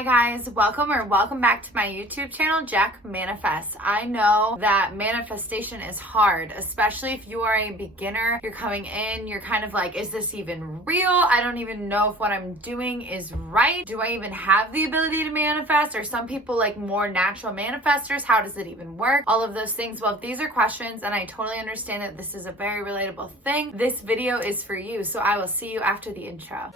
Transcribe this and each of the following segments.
Hi guys, welcome back to my YouTube channel, Jacq Manifest. I know that manifestation is hard, especially if you are a beginner. You're coming in, you're kind of like, is this even real? I don't even know if what I'm doing is right. Do I even have the ability to manifest? Or some people like more natural manifestors? How does it even work? All of those things. Well, if these are questions and I totally understand that this is a very relatable thing, this video is for you. So I will see you after the intro.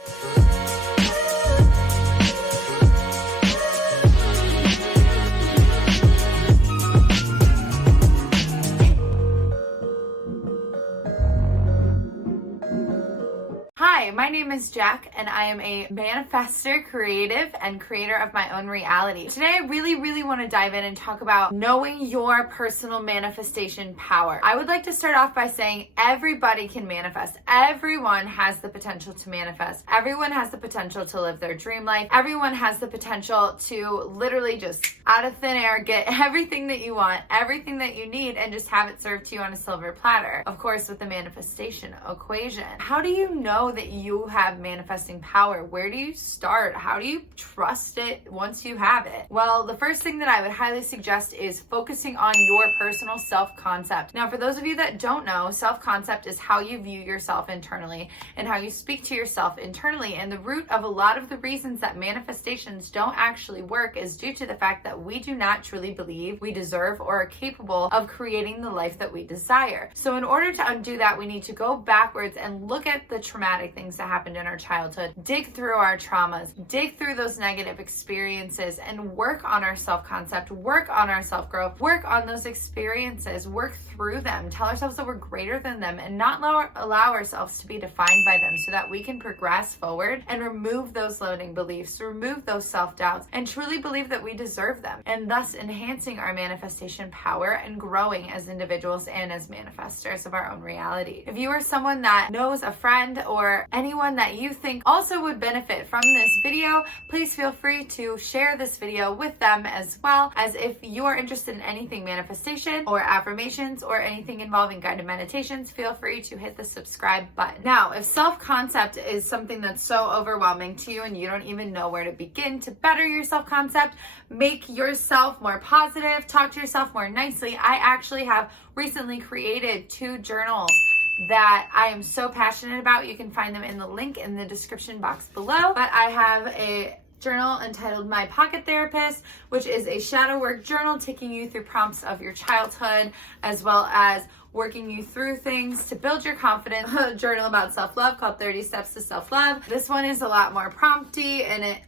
Hi, my name is Jacq and I am a manifestor, creative, and creator of my own reality. Today, I really want to dive in and talk about knowing your personal manifestation power. I would like to start off by saying everybody can manifest. Everyone has the potential to manifest. Everyone has the potential to live their dream life. Everyone has the potential to literally just out of thin air get everything that you want, everything that you need, and just have it served to you on a silver platter. Of course, with the manifestation equation. How do you know that you have manifesting power? Where do you start? How do you trust it once you have it? Well, the first thing that I would highly suggest is focusing on your personal self-concept. Now, for those of you that don't know, self-concept is how you view yourself internally and how you speak to yourself internally. And the root of a lot of the reasons that manifestations don't actually work is due to the fact that we do not truly believe we deserve or are capable of creating the life that we desire. So in order to undo that, we need to go backwards and look at the traumatic things that happened in our childhood, dig through our traumas, dig through those negative experiences, and work on our self-concept, work on our self-growth, work on those experiences, work through them, tell ourselves that we're greater than them, and not allow ourselves to be defined by them so that we can progress forward and remove those limiting beliefs, remove those self-doubts, and truly believe that we deserve them, and thus enhancing our manifestation power and growing as individuals and as manifestors of our own reality. If you are someone that knows a friend or anyone that you think also would benefit from this video, please feel free to share this video with them, as well as if you are interested in anything manifestation or affirmations or anything involving guided meditations, feel free to hit the subscribe button. Now, if self-concept is something that's so overwhelming to you and you don't even know where to begin to better your self-concept, make yourself more positive, talk to yourself more nicely, I actually have recently created 2 journals that I am so passionate about. You can find them in the link in the description box below. But I have a journal entitled My Pocket Therapist, which is a shadow work journal taking you through prompts of your childhood, as well as working you through things to build your confidence. A journal about self-love called 30 Steps to Self-Love. This one is a lot more prompty and it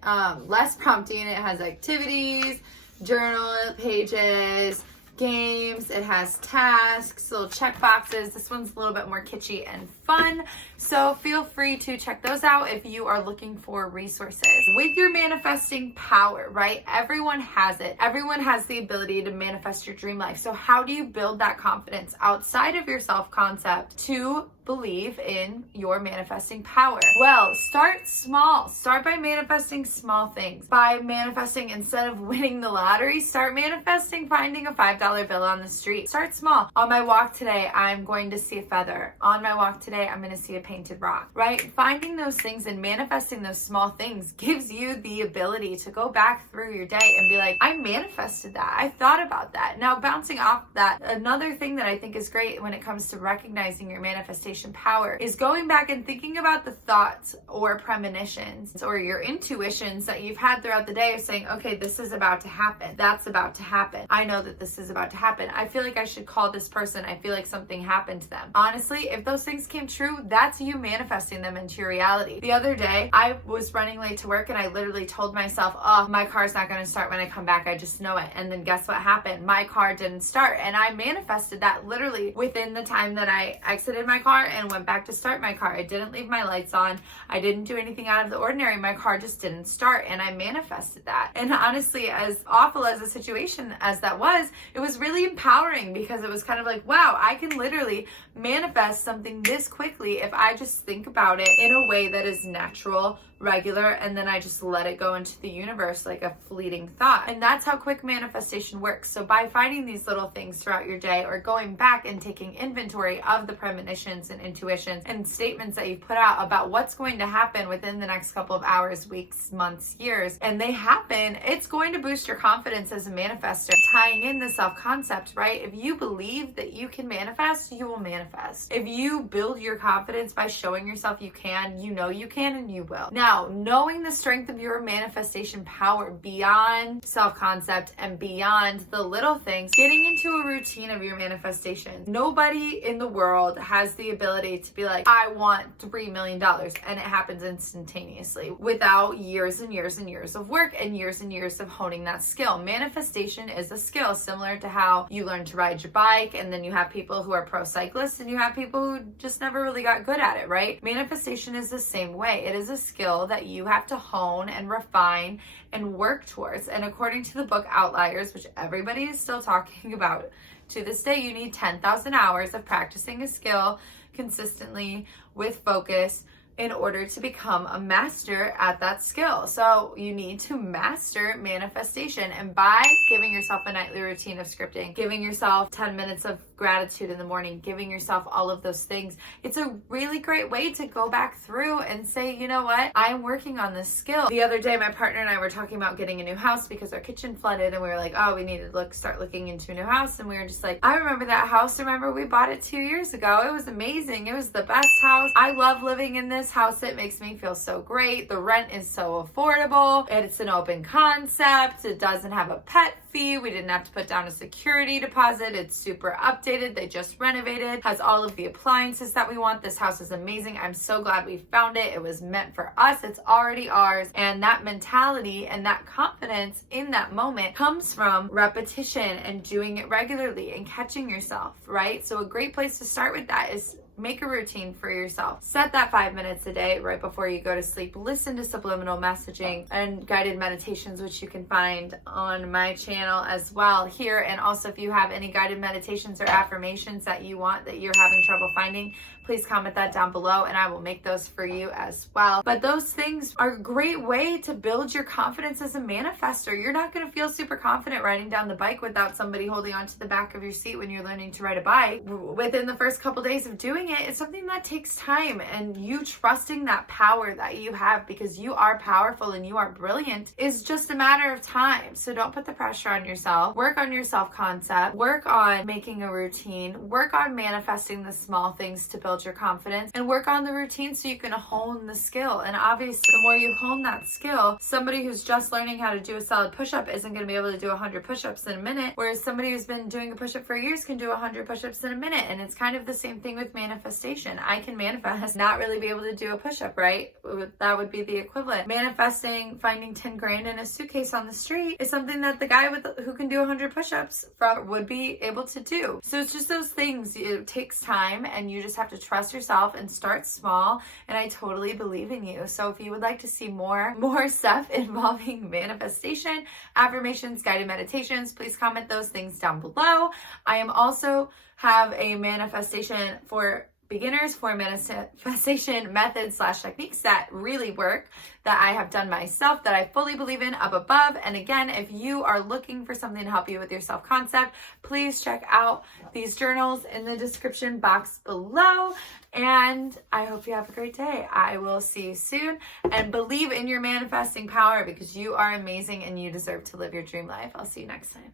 less prompty, and it has activities, journal pages, games, it has tasks, little check boxes. This one's a little bit more kitschy and fun, so feel free to check those out if you are looking for resources. With your manifesting power, right? Everyone has it. Everyone has the ability to manifest your dream life. So how do you build that confidence outside of your self-concept to believe in your manifesting power? Well, start small. Start by manifesting small things. By manifesting, instead of winning the lottery, start manifesting finding a $5 bill on the street. Start small. On my walk today, I'm going to see a feather. On my walk today, I'm going to see a painted rock, right? Finding those things and manifesting those small things gives you the ability to go back through your day and be like, I manifested that. I thought about that. Now, bouncing off that, another thing that I think is great when it comes to recognizing your manifestation power is going back and thinking about the thoughts or premonitions or your intuitions that you've had throughout the day of saying, okay, this is about to happen. That's about to happen. I know that this is about to happen. I feel like I should call this person. I feel like something happened to them. Honestly, if those things came true, that's you manifesting them into your reality. The other day, I was running late to work and I literally told myself, oh, my car's not going to start when I come back. I just know it. And then guess what happened? My car didn't start. And I manifested that literally within the time that I exited my car and went back to start my car. I didn't leave my lights on. I didn't do anything out of the ordinary. My car just didn't start, and I manifested that. And honestly, as awful as a situation as that was, it was really empowering because it was kind of like, wow, I can literally manifest something this quickly if I just think about it in a way that is natural, regular, and then I just let it go into the universe like a fleeting thought. And that's how quick manifestation works. So by finding these little things throughout your day, or going back and taking inventory of the premonitions and intuitions and statements that you put out about what's going to happen within the next couple of hours, weeks, months, years, and they happen, it's going to boost your confidence as a manifestor. Tying in the self-concept, right? If you believe that you can manifest, you will manifest. If you build your confidence by showing yourself you can, you know you can, and you will. Now, knowing the strength of your manifestation power beyond self-concept and beyond the little things, getting into a routine of your manifestation. Nobody in the world has the ability to be like, I want $3 million, and it happens instantaneously without years and years and years of work and years of honing that skill. Manifestation is a skill, similar to how you learn to ride your bike, and then you have people who are pro cyclists and you have people who just never really got good at it, right? Manifestation is the same way. It is a skill that you have to hone and refine and work towards. And according to the book Outliers, which everybody is still talking about to this day, you need 10,000 hours of practicing a skill consistently with focus in order to become a master at that skill. So you need to master manifestation. And by giving yourself a nightly routine of scripting, giving yourself 10 minutes of gratitude in the morning, giving yourself all of those things, it's a really great way to go back through and say, you know what, I'm working on this skill. The other day, my partner and I were talking about getting a new house because our kitchen flooded, and we were like, oh, we need to start looking into a new house. And we were just like, I remember that house. Remember, we bought it 2 years ago. It was amazing. It was the best house. I love living in this house. It makes me feel so great. The rent is so affordable. It's an open concept. It doesn't have a pet fee. We didn't have to put down a security deposit. It's super updated. They just renovated. Has all of the appliances that we want. This house is amazing. I'm so glad we found it. It was meant for us. It's already ours. And that mentality and that confidence in that moment comes from repetition and doing it regularly and catching yourself, right? So a great place to start with that is make a routine for yourself. Set that 5 minutes a day right before you go to sleep. Listen to subliminal messaging and guided meditations, which you can find on my channel as well here. And also, if you have any guided meditations or affirmations that you want that you're having trouble finding, please comment that down below and I will make those for you as well. But those things are a great way to build your confidence as a manifestor. You're not going to feel super confident riding down the bike without somebody holding onto the back of your seat when you're learning to ride a bike. Within the first couple days of doing it, it's something that takes time, and you trusting that power that you have, because you are powerful and you are brilliant, is just a matter of time. So don't put the pressure on yourself. Work on your self-concept. Work on making a routine. Work on manifesting the small things to build your confidence, and work on the routine so you can hone the skill. And obviously, the more you hone that skill, somebody who's just learning how to do a solid push-up isn't going to be able to do 100 push-ups in a minute, whereas somebody who's been doing a push-up for years can do 100 push-ups in a minute. And it's kind of the same thing with manifestation. I can manifest, not really be able to do a push-up, right? That would be the equivalent. Manifesting finding 10 grand in a suitcase on the street is something that the guy who can do 100 push-ups would be able to do. So it's just those things. It takes time, and you just have to trust yourself and start small. And I totally believe in you. So if you would like to see more stuff involving manifestation, affirmations, guided meditations, please comment those things down below. I am also have a manifestation for beginners, for manifestation methods / techniques that really work, that I have done myself, that I fully believe in, up above. And again, if you are looking for something to help you with your self-concept, please check out these journals in the description box below. And I hope you have a great day. I will see you soon, and believe in your manifesting power, because you are amazing and you deserve to live your dream life. I'll see you next time.